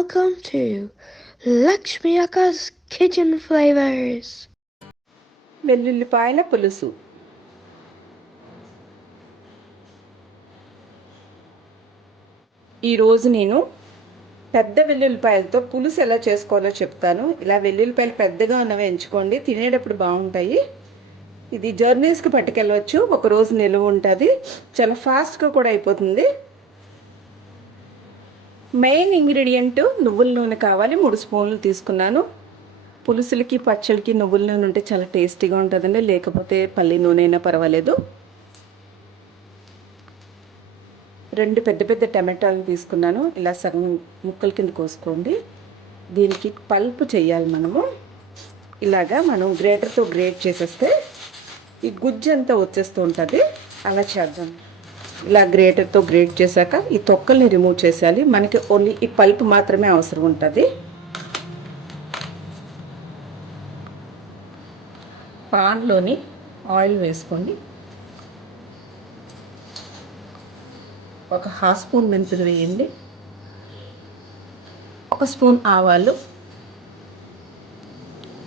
welcome to Lakshmi Akka's Kitchen Flavors. వెల్లుల్లిపాయల పులుసు. ఈరోజు నేను పెద్ద వెల్లుల్లిపాయలతో పులుసు ఎలా చేసుకోవాలో చెప్తాను. ఇలా వెల్లుల్లిపాయలు పెద్దగా ఉన్నవి ఎంచుకోండి, తినేటప్పుడు బాగుంటాయి. ఇది జర్నీస్కి పట్టుకెళ్ళవచ్చు, ఒకరోజు నిలువ ఉంటుంది, చాలా ఫాస్ట్గా కూడా అయిపోతుంది. మెయిన్ ఇంగ్రీడియంట్ నువ్వుల నూనె కావాలి. 3 స్పూన్లు తీసుకున్నాను. పులుసులకి పచ్చడికి నువ్వుల నూనె ఉంటే చాలా టేస్టీగా ఉంటుందండి, లేకపోతే పల్లి నూనె అయినా పర్వాలేదు. 2 పెద్ద పెద్ద టమాటాలు తీసుకున్నాను. ఇలా సగం ముక్కల కింద కోసుకోండి. దీనికి పల్పు చేయాలి మనము. ఇలాగా మనం గ్రేటర్తో గ్రేట్ చేసేస్తే ఈ గుజ్జు అంతా వచ్చేస్తూ ఉంటుంది. అలా చేద్దాం. ఇలా గ్రేటర్తో గ్రేట్ చేశాక ఈ తొక్కల్ని రిమూవ్ చేసేయాలి. మనకి ఓన్లీ ఈ పల్ప్ మాత్రమే అవసరం ఉంటుంది. పాన్లోని ఆయిల్ వేసుకోండి. 1/2 స్పూన్ మెంతులు వేయండి. 1 స్పూన్ ఆవాలు,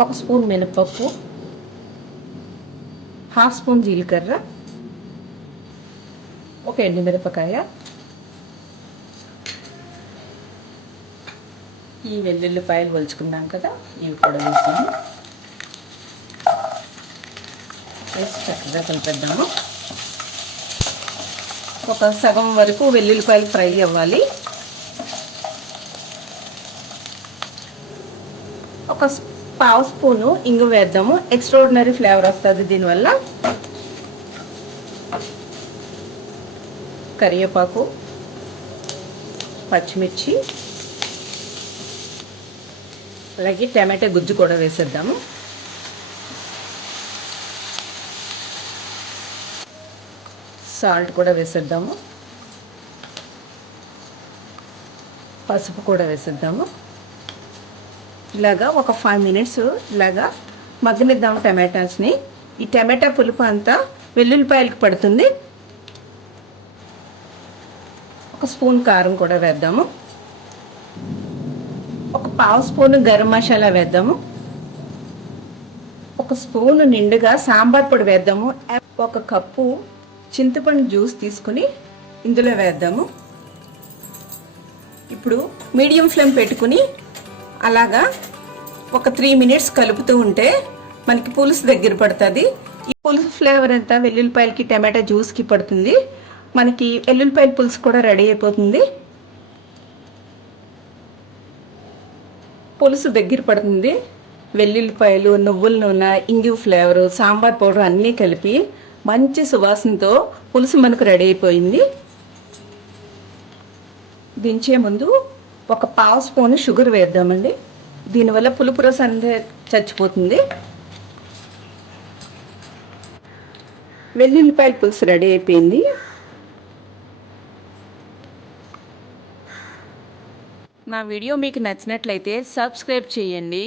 1 స్పూన్ మినపప్పు, 1/2 స్పూన్ జీలకర్ర, 1 ఎండుమిరపకాయ, ఈ వెల్లుల్లిపాయలు ఒలుచుకున్నాం కదా, ఇవి కూడా వేసాము. వేసి చక్కగా కలిపేద్దాము. ఒక సగం వరకు వెల్లుల్లిపాయలు ఫ్రై అవ్వాలి. ఒక 1/2 స్పూను ఇంగు వేద్దాము. ఎక్స్ట్రాడినరీ ఫ్లేవర్ వస్తుంది దీనివల్ల. కరివేపాకు, పచ్చిమిర్చి, అలాగే టమాటా గుజ్జు కూడా వేసేద్దాము. సాల్ట్ కూడా వేసేద్దాము. పసుపు కూడా వేసేద్దాము. ఇలాగా ఒక 5 మినిట్స్ ఇలాగా మగ్గనిద్దాము టమాటాస్ని. ఈ టమాటా పులుపు అంతా వెల్లుల్లిపాయలకు పడుతుంది. 1 స్పూన్ కారం కూడా వేద్దాము. 1/2 స్పూన్ గరం మసాలా వేద్దాము. 1 స్పూన్ నిండుగా సాంబార్ పొడి వేద్దాము. 1 కప్పు చింతపండు జ్యూస్ తీసుకుని ఇందులో వేద్దాము. ఇప్పుడు మీడియం ఫ్లేమ్ పెట్టుకుని అలాగా ఒక 3 మినిట్స్ కలుపుతూ ఉంటే మనకి పులుసు దగ్గర పడుతుంది. ఈ పులుసు ఫ్లేవర్ అంతా వెల్లుల్లిపాయలకి టమాటా జ్యూస్కి పడుతుంది. మనకి వెల్లుల్లిపాయల పులుసు కూడా రెడీ అయిపోతుంది. పులుసు దగ్గర పడుతుంది. వెల్లుల్లిపాయలు, నువ్వుల నూనె, ఇంగు ఫ్లేవరు, సాంబార్ పౌడర్ అన్నీ కలిపి మంచి సువాసనతో పులుసు మనకు రెడీ అయిపోయింది. దించే ముందు 1/2 స్పూన్ షుగర్ వేద్దామండి. దీనివల్ల పులుపు రసం అంతా చచ్చిపోతుంది. వెల్లుల్లిపాయల పులుసు రెడీ అయిపోయింది. నా వీడియో మీకు నచ్చినట్లయితే సబ్స్క్రైబ్ చేయండి.